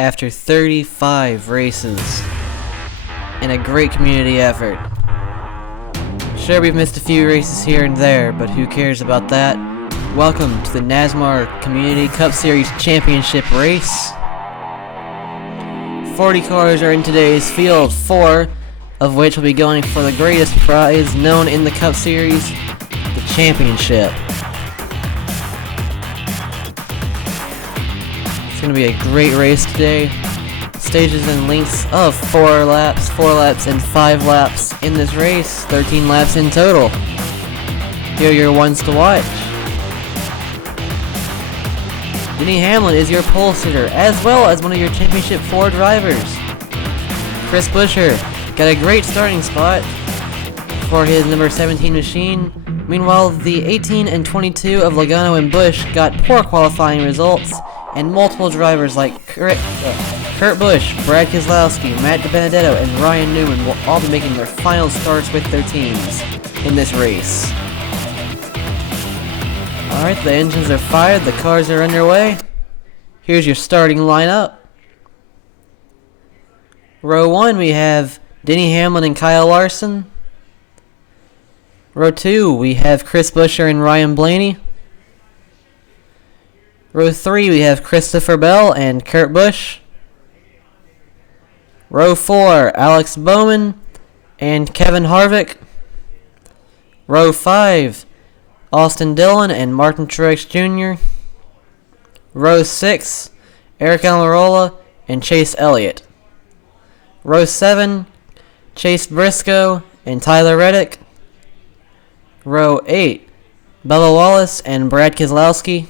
after 35 races in a great community effort. Sure, we've missed a few races here and there, but who cares about that? Welcome to the NASMAR Community Cup Series Championship race. 40 cars are in today's field, 4 of which will be going for the greatest prize known in the Cup Series, the championship. It's going to be a great race today. Stages and lengths of 4 laps, and 5 laps in this race. 13 laps in total. Here are your ones to watch. Denny Hamlin is your pole sitter, as well as one of your Championship 4 drivers. Chris Buescher got a great starting spot for his number 17 machine. Meanwhile, the 18 and 22 of Logano and Busch got poor qualifying results, and multiple drivers like Kurt Busch, Brad Keselowski, Matt DiBenedetto, and Ryan Newman will all be making their final starts with their teams in this race. Alright, the engines are fired, the cars are underway. Here's your starting lineup. Row 1, we have Denny Hamlin and Kyle Larson. Row 2, we have Chris Buescher and Ryan Blaney. Row 3, we have Christopher Bell and Kurt Busch. Row 4, Alex Bowman and Kevin Harvick. Row 5, Austin Dillon and Martin Truex Jr. Row 6, Eric Almirola and Chase Elliott. Row 7, Chase Briscoe and Tyler Reddick. Row 8, Bubba Wallace and Brad Keselowski.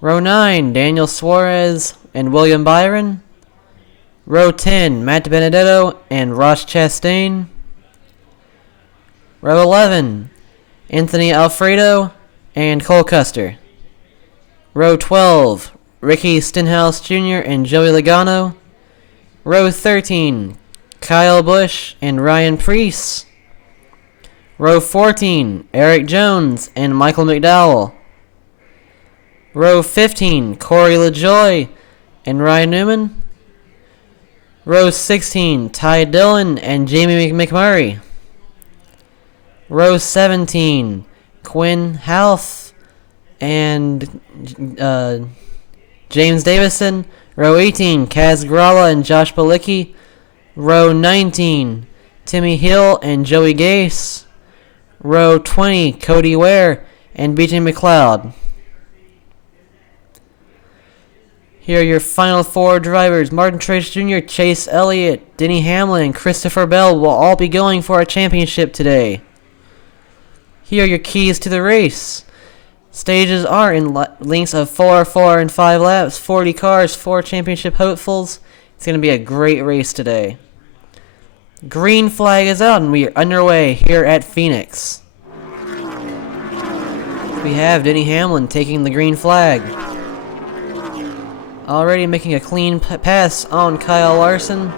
Row 9, Daniel Suarez and William Byron. Row 10, Matt DiBenedetto and Ross Chastain. Row 11, Anthony Alfredo and Cole Custer. Row 12, Ricky Stenhouse Jr. and Joey Logano. Row 13, Kyle Busch and Ryan Preece. Row 14, Eric Jones and Michael McDowell. Row 15, Corey LaJoie and Ryan Newman. Row 16, Ty Dillon and Jamie McMurray. Row 17, Quinn Houth and James Davison. Row 18, Kaz Gralla and Josh Bilicki. Row 19, Timmy Hill and Joey Gase. Row 20, Cody Ware and BJ McLeod. Here are your final 4 drivers. Martin Truex Jr., Chase Elliott, Denny Hamlin, and Christopher Bell will all be going for a championship today. Here are your keys to the race. Stages are in lengths of 4, 4, and 5 laps. 40 cars, 4 championship hopefuls. It's going to be a great race today. Green flag is out, and we are underway here at Phoenix. We have Denny Hamlin taking the green flag. Already making a clean pass on Kyle Larson,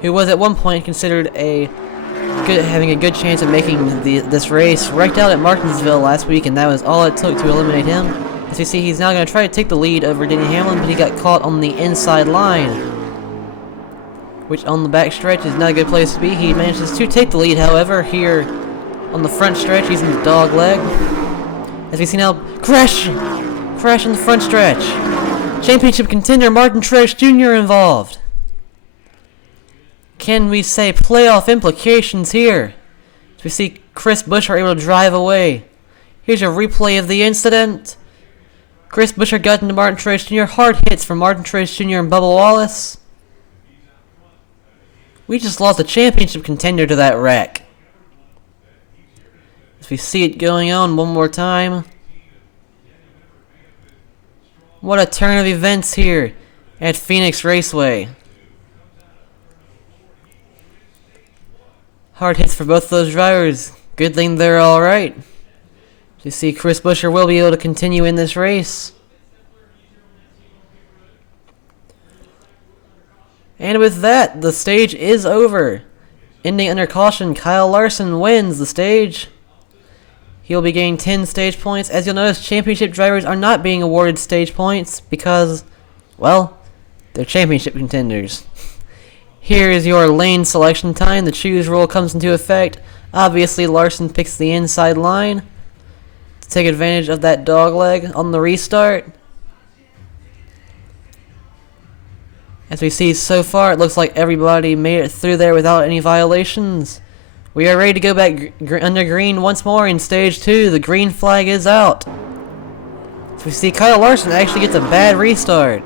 who was at one point considered having a good chance of making this race. Wrecked out at Martinsville last week, and that was all it took to eliminate him. As you see, he's now going to try to take the lead over Denny Hamlin, but he got caught on the inside line, which on the back stretch is not a good place to be. He manages to take the lead, however, here on the front stretch using the dog leg. As we see now, crash in the front stretch. Championship contender Martin Truex Jr. involved. Can we say playoff implications here? As we see Chris Buescher able to drive away. Here's a replay of the incident. Chris Buescher got into Martin Truex Jr. Hard hits from Martin Truex Jr. and Bubba Wallace. We just lost a championship contender to that wreck. As we see it going on one more time. What a turn of events here at Phoenix Raceway. Hard hits for both of those drivers. Good thing they're alright. You see Chris Buescher will be able to continue in this race. And with that, the stage is over. Ending under caution, Kyle Larson wins the stage. He'll be gaining 10 stage points. As you'll notice, championship drivers are not being awarded stage points because, well, They're championship contenders. Here is your lane selection time. The choose rule comes into effect. Obviously, Larson picks the inside line to take advantage of that dog leg on the restart. As we see so far, it looks like everybody made it through there without any violations. We are ready to go back under green once more in stage 2. The green flag is out. So we see Kyle Larson actually gets a bad restart.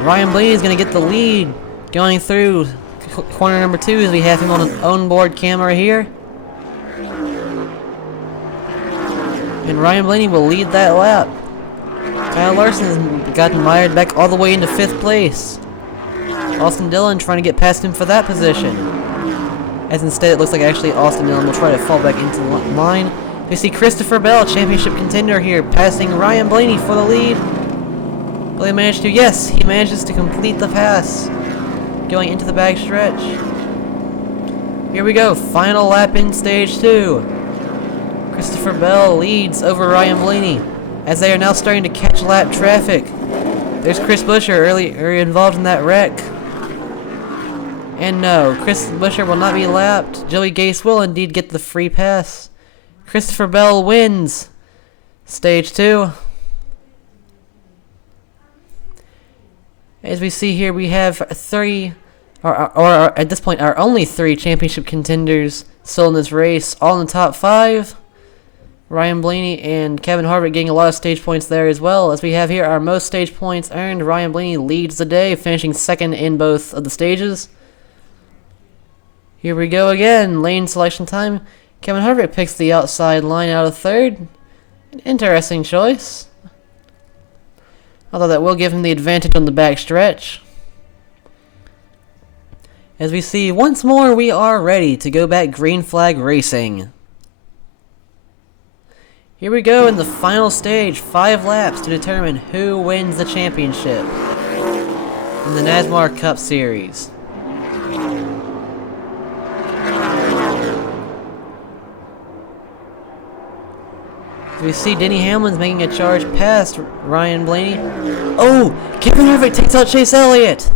Ryan Blaney is going to get the lead going through corner number 2 as we have him on an onboard camera here. And Ryan Blaney will lead that lap. Kyle Larson has gotten mired back all the way into 5th place. Austin Dillon trying to get past him for that position. As instead it looks like actually Austin Dillon will try to fall back into line. We see Christopher Bell, championship contender here, passing Ryan Blaney for the lead. Will he manage to? Yes, he manages to complete the pass. Going into the back stretch. Here we go, final lap in stage 2. Christopher Bell leads over Ryan Blaney as they are now starting to catch lap traffic. There's Chris Buescher early involved in that wreck. And no, Chris Buescher will not be lapped. Joey Gase will indeed get the free pass. Christopher Bell wins stage 2. As we see here, we have 3, or at this point, our only 3 championship contenders still in this race, all in the top 5. Ryan Blaney and Kevin Harvick getting a lot of stage points there as well. As we have here our most stage points earned, Ryan Blaney leads the day, finishing 2nd in both of the stages. Here we go again, lane selection time. Kevin Harvick picks the outside line out of 3rd. An interesting choice. Although that will give him the advantage on the back stretch. As we see, once more we are ready to go back green flag racing. Here we go in the final stage, 5 laps to determine who wins the championship in the NASMAR Cup Series. We see Denny Hamlin's making a charge past Ryan Blaney. Oh! Kevin Harvick takes out Chase Elliott!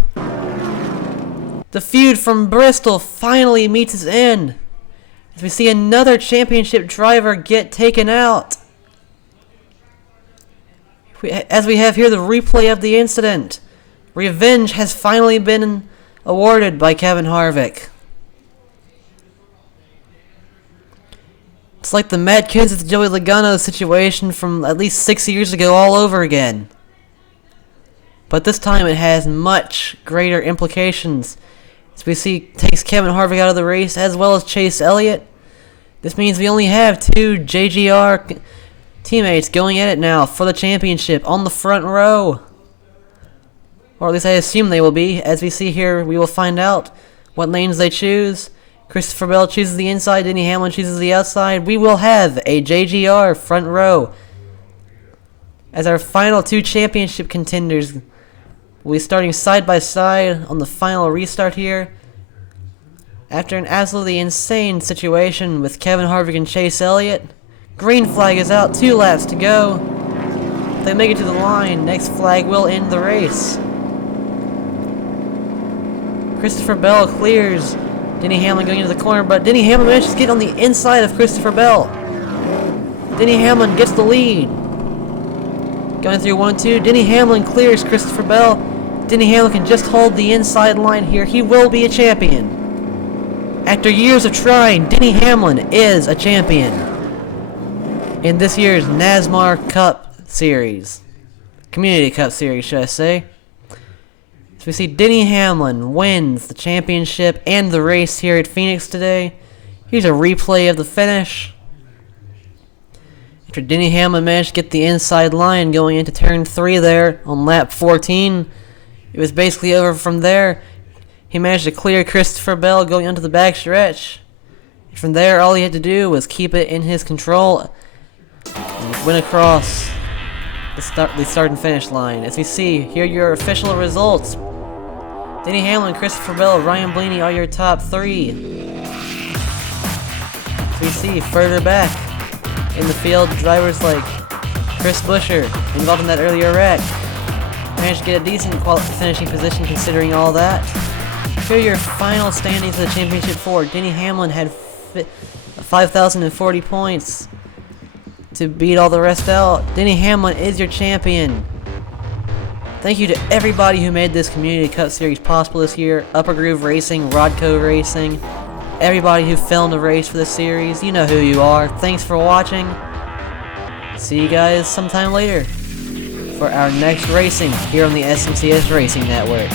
The feud from Bristol finally meets its end as we see another championship driver get taken out. As we have here the replay of the incident. Revenge has finally been awarded by Kevin Harvick. It's like the Matt Kenseth Joey Logano situation from at least 6 years ago all over again. But this time it has much greater implications. As we see, takes Kevin Harvick out of the race as well as Chase Elliott. This means we only have 2 JGR teammates going at it now for the championship on the front row. Or at least I assume they will be. As we see here, we will find out what lanes they choose. Christopher Bell chooses the inside, Denny Hamlin chooses the outside. We will have a JGR front row as our final 2 championship contenders will be starting side by side on the final restart here. After an absolutely insane situation with Kevin Harvick and Chase Elliott, green flag is out, 2 laps to go. If they make it to the line, next flag will end the race. Christopher Bell clears Denny Hamlin going into the corner, but Denny Hamlin manages to get on the inside of Christopher Bell. Denny Hamlin gets the lead. Going through 1 and 2, Denny Hamlin clears Christopher Bell. Denny Hamlin can just hold the inside line here. He will be a champion. After years of trying, Denny Hamlin is a champion in this year's NASMAR Cup Series. Community Cup Series, should I say. So we see Denny Hamlin wins the championship and the race here at Phoenix today. Here's a replay of the finish. After Denny Hamlin managed to get the inside line going into turn 3 there on lap 14, it was basically over from there. He managed to clear Christopher Bell going onto the back stretch. From there, all he had to do was keep it in his control and win across the start and finish line. As we see, here are your official results. Denny Hamlin, Christopher Bell, Ryan Blaney are your top 3. As we see, further back in the field, drivers like Chris Buescher involved in that earlier wreck. managed to get a decent finishing position considering all that. Here are your final standings of the Championship 4. Denny Hamlin had 5,040 points to beat all the rest out. Denny Hamlin is your champion. Thank you to everybody who made this Community Cup Series possible this year. Upper Groove Racing, Rodco Racing, everybody who filmed a race for the series. You know who you are. Thanks for watching. See you guys sometime later for our next racing here on the SMCS Racing Network.